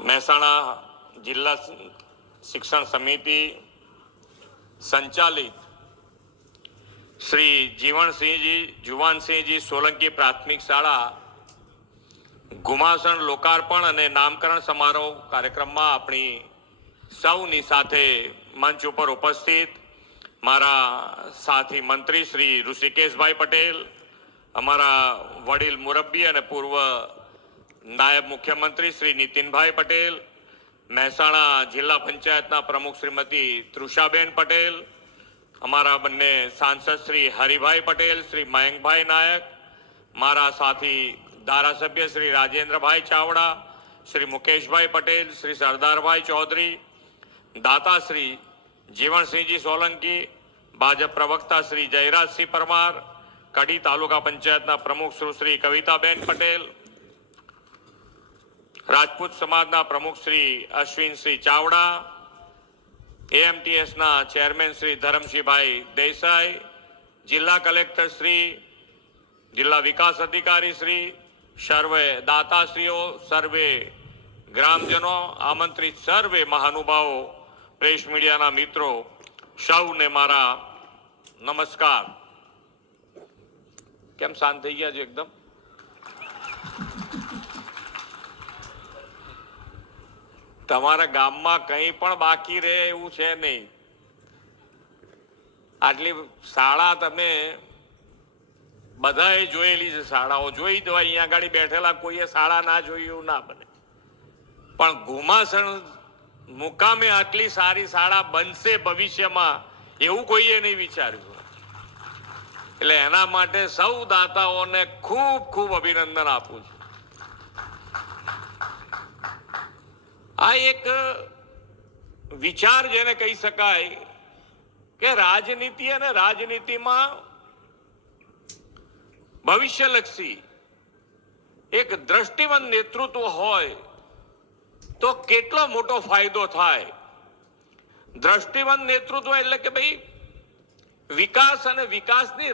મહેસાણા જિલ્લા શિક્ષણ સમિતિ સંચાલિત શ્રી જીવણસિંહજી જુવાનસિંહજી સોલંકી પ્રાથમિક શાળા ગુમાસણ લોકાર્પણ અને નામકરણ સમારોહ કાર્યક્રમમાં આપણી સૌની સાથે મંચ ઉપર ઉપસ્થિત મારા સાથી મંત્રી શ્રી ઋષિકેશભાઈ પટેલ, અમારા વડીલ મુરબ્બી અને પૂર્વ નાયબ મુખ્યમંત્રી શ્રી નીતિનભાઈ પટેલ, મહેસાણા જિલ્લા પંચાયતના પ્રમુખ શ્રીમતી તૃષાબેન પટેલ, અમારા બંને સાંસદ શ્રી હરિભાઈ પટેલ, શ્રી મયંકભાઈ નાયક, મારા સાથી ધારાસભ્ય શ્રી રાજેન્દ્રભાઈ ચાવડા, શ્રી મુકેશભાઈ પટેલ, શ્રી સરદારભાઈ ચૌધરી, દાતા શ્રી જીવણસિંહજી સોલંકી, ભાજપ પ્રવક્તા શ્રી જયરાજસિંહ પરમાર, કડી તાલુકા પંચાયતના પ્રમુખ સુશ્રી કવિતાબેન પટેલ રાજપૂત સમાજના પ્રમુખ શ્રી અશ્વિનસિંહ ચાવડા એએમટીએસના ચેરમેન શ્રી ધરમસિંહભાઈ દેસાઈ, જિલ્લા કલેક્ટર શ્રી, જિલ્લા વિકાસ અધિકારી શ્રી, સર્વે દાતાશ્રીઓ, સર્વે ગ્રામજનો, આમંત્રિત સર્વે મહાનુભાવો, પ્રેસ મીડિયાના મિત્રો, સૌને મારા નમસ્કાર. કેમ શાંત થઈ ગયા છે એકદમ? તમારા ગામમાં કંઈ પણ બાકી રહે એવું છે નહીં. આટલી શાળા તમે બધાએ જોયેલી છે શાળાઓ. જોઈ તો અહીંયા આગળ બેઠેલા કોઈએ શાળા ના જોઈ એવું ના બને. પણ ઘુમાસણ મુકામે આટલી સારી શાળા બનશે ભવિષ્યમાં એવું કોઈએ નહીં વિચાર્યું. એટલે એના માટે સૌ દાતાઓને ખૂબ ખૂબ અભિનંદન આપું છું. આ એક વિચાર જેને કહી શકાય કે રાજનીતિ અને રાજનીતિમાં ભવિષ્યલક્ષી એક દ્રષ્ટિવંત નેતૃત્વ હોય તો કેટલો મોટો ફાયદો થાય? દ્રષ્ટિવંત નેતૃત્વ એટલે કે ભાઈ વિકાસ અને વિકાસની